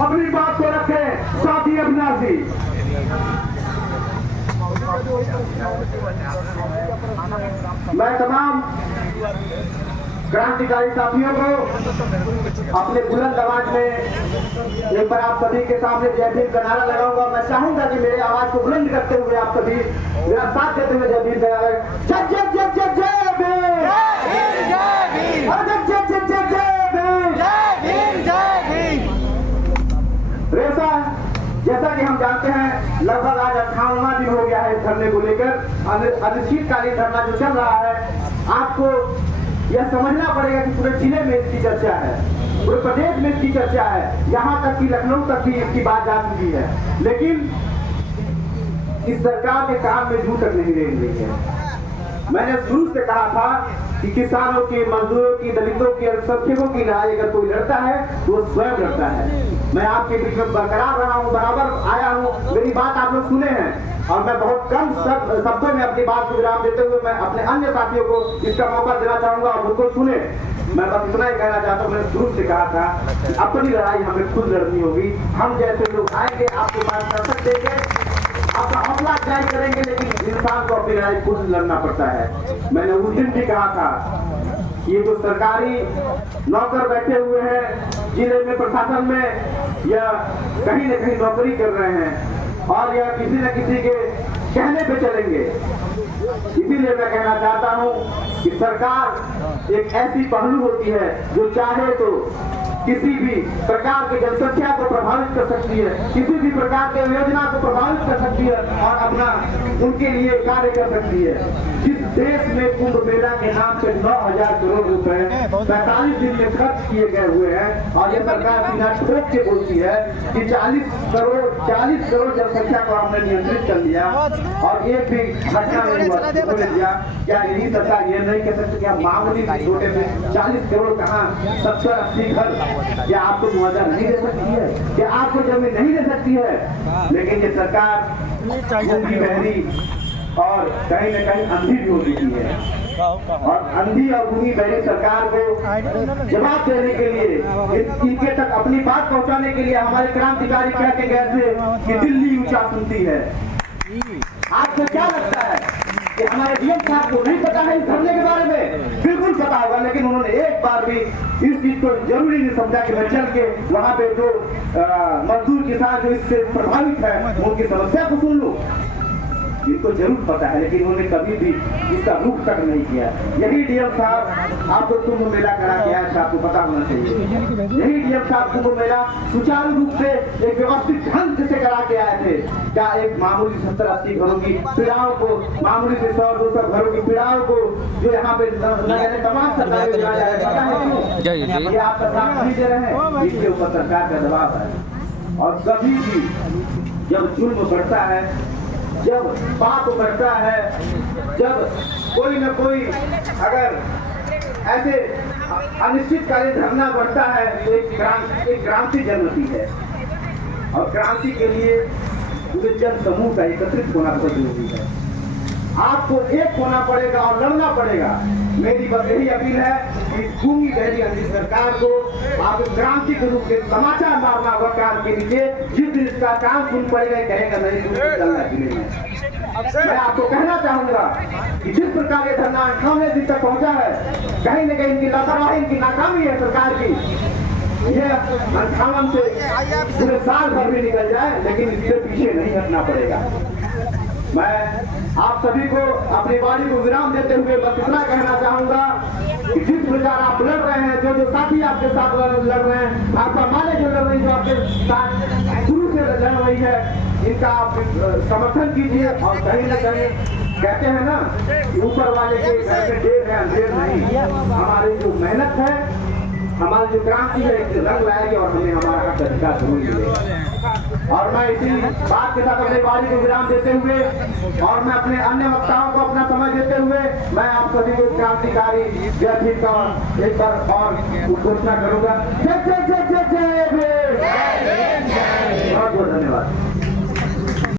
अपनी बात को रखें साथी अविनाश जी। मैं तमाम क्रांतिकारी साथियों को अपने बुलंद आवाज में एक बार आप सभी के सामने जय भीम का नारा लगाऊंगा। मैं चाहूंगा कि मेरे आवाज को बुलंद करते हुए आप सभी मेरा साथ देते हुए जय भीम का नारा जय जय जय जय जय भीम, जय जय जय जय जय भीम। रेसा जैसा कि हम जानते हैं लगभग आज 58वां दिन हो गया है इस धरने को लेकर। अनिश्चितकालीन धरना जो चल रहा है, आपको यह समझना पड़ेगा कि पूरे जिले में इसकी चर्चा है, पूरे प्रदेश में इसकी चर्चा है, यहाँ तक कि लखनऊ तक भी इसकी बात जा चुकी है, लेकिन इस सरकार के काम में जू तक नहीं रेंग रही है। मैंने शुरू से कहा था कि किसानों की, मजदूरों की, दलितों की, अल्पसंख्यकों की लड़ाई अगर कोई लड़ता है तो वो स्वयं लड़ता है। मैं आपके बीच में बरकरार रहा हूँ, बराबर आया हूँ, मेरी बात आप लोग सुने हैं और मैं बहुत कम शब्दों में अपनी बात को विराम देते हुए मैं अपने अन्य साथियों को इसका मौका देना चाहूंगा और उनको सुने। मैं बस इतना ही कहना चाहता हूँ, मैंने शुरू से कहा था कि अपनी लड़ाई हमें खुद लड़नी होगी। हम जैसे लोग आएंगे आपके पास दस्तक देंगे, आपका हौसला अफजाई करेंगे, लेकिन इंसान को अपनी लड़ाई खुद लड़ना पड़ता है। मैंने उस दिन भी कहा था ये जो सरकारी नौकर बैठे हुए हैं जिले में, प्रशासन में, या कहीं न कहीं नौकरी कर रहे हैं और यह किसी न किसी के कहने पे चलेंगे। इसीलिए मैं कहना चाहता हूं कि सरकार एक ऐसी पहलू होती है जो चाहे तो किसी भी प्रकार की जनसंख्या को प्रभावित कर सकती है, किसी भी प्रकार के योजना को प्रभावित कर सकती है और अपना उनके लिए कार्य कर सकती है। जिस देश में कुंभ मेला के नाम से 9,000 करोड़ रुपए 45 दिन में खर्च किए गए हुए हैं और ये सरकार सीधा ठोक के बोलती है कि 40 करोड़ जनसंख्या को हमने नियंत्रित कर लिया और एक भी घटना नहीं हुआ। क्या यही सरकार ये नहीं कह सकती कि हम मामूली छोटे में 40 करोड़ कहाँ 70-80 घर, क्या आपको मुआवजा नहीं दे सकती है? क्या आपको जमीन नहीं दे सकती है? लेकिन ये सरकार गूंगी बहरी और कहीं न कहीं अंधी भी हो चुकी है और अंधी और गूंगी बहरी सरकार को जवाब देने के लिए, इनके तक अपनी बात पहुंचाने के लिए हमारे क्रांतिकारी कह के गए थे कि दिल्ली ऊंचा सुनती है। आपको क्या लगता है कि हमारे डीएम साहब को नहीं पता है इस धरने के बारे में? बिल्कुल पता होगा, लेकिन उन्होंने एक बार भी इस चीज को जरूरी नहीं समझा कि मैं चल के वहां पे जो मजदूर किसान जो इससे प्रभावित है उनकी समस्या को सुन लूं। इनको जरूर पता है, लेकिन उन्होंने कभी भी इसका रुख तक नहीं किया। यही डीएम साहब आपको कुंभ मेला करा के आए थे, आपको पता होना चाहिए। यही डीएम साहब कुंभ मेला सुचारू रूप से एक व्यवस्थित ढंग से करा के आए थे। क्या एक मामूली 70-80 घरों की पीड़ाओं को, मामूली 100-200 घरों की पीड़ाओं को जो यहाँ पे तमाम सरकारी पता है क्यों? ये आपका साथ नहीं दे रहे हैं, इसके ऊपर सरकार का दबाव है। और कभी भी जब जुल्म बढ़ता है, जब पाप बढ़ता है, जब कोई न कोई अगर ऐसे अनिश्चितकालीन धरना बढ़ता है तो एक क्रांति जन्मती है और क्रांति के लिए पूरे जन समूह का एकत्रित होना बहुत जरूरी है। आपको एक होना पड़ेगा और लड़ना पड़ेगा। मेरी बस यही अपील है कि गूंगी बहरी अंधी सरकार को आप क्रांति के रूप में समाचार मारना होगा कान के नीचे। जिस दिन इसका काम सुन पड़ेगा कहेगा नहीं चलना जिले में। मैं आपको कहना चाहूंगा कि जिस प्रकार ये धरना 58वें दिन तक पहुंचा है, कहीं न कहीं इनकी लापरवाही, इनकी नाकामी है सरकार की। ये 58 से पूरे साल भर भी निकल जाए, लेकिन इससे पीछे नहीं हटना पड़ेगा। मैं आप सभी को अपनी वाणी को विराम देते हुए बस इतना कहना चाहूंगा कि जिस प्रकार आप लड़ रहे हैं, जो जो साथी आपके साथ लड़ रहे हैं, आपका माने जो लड़ रही जो आपके साथ शुरू से लड़ रही है, इनका आप समर्थन कीजिए। और कहीं न कहीं कहते हैं ना कि ऊपर वाले के घर में देर है अंधेर नहीं। हमारी जो मेहनत है, हमारी जो क्रांति है, एक रंग लाएगी और हमें हमारा हक अधिकार जरूर मिलेगा। और मैं इसी बात के साथ अपने वाणी को विराम देते हुए और मैं अपने अन्य वक्ताओं को अपना समय देते हुए मैं आप सभी को क्रांतिकारी जय भीम का एक बार और घोषणा करूंगा। जय जय जय जय जय भीम।